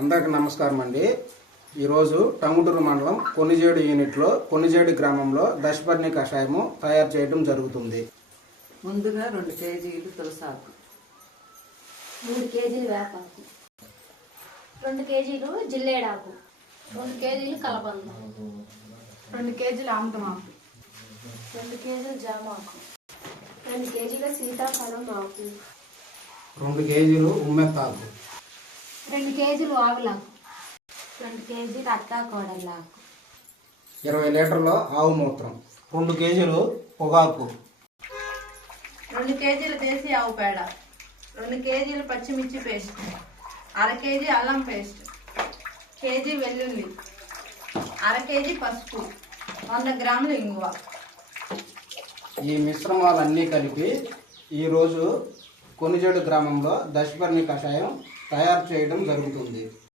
అందరికీ నమస్కారం అండి. ఈరోజు టంగుటూరు మండలం కొన్నిజేడు యూనిట్లో కొన్నిజేడు గ్రామంలో దశపర్ణి కషాయము తయారు చేయడం జరుగుతుంది. ముందుగా 2 కేజీలు తులసాకు, 3 కేజీలు వేపాకు, 2 కేజీలు జిల్లేడాకు, 2 కేజీలు కలబంద, 2 కేజీలు ఆముదమాకు, 2 కేజీలు జామాకు, 2 కేజీల సీతాఫలం ఆకు, 2 కేజీలు ఉమ్మెత్తాకు, 2 కేజీలు ఆవులాకు, 2 కేజీలు అత్తాకోడలాకు, 20 లీటర్ల ఆవు మూత్రం, 2 కేజీలు పొగాకు, 2 కేజీల దేశీ ఆవు పేడ, 2 కేజీలు పచ్చిమిర్చి పేస్ట్, 1/2 కేజీ అల్లం పేస్ట్, కేజీ వెల్లుల్లి, 1/2 కేజీ పసుపు, 100 గ్రాములు ఇంగువ. ఈ మిశ్రమాలన్నీ కలిపి ఈరోజు కొన్నిజేడు గ్రామంలో దశపర్ణి కషాయం తయారు చేయడం జరుగుతుంది.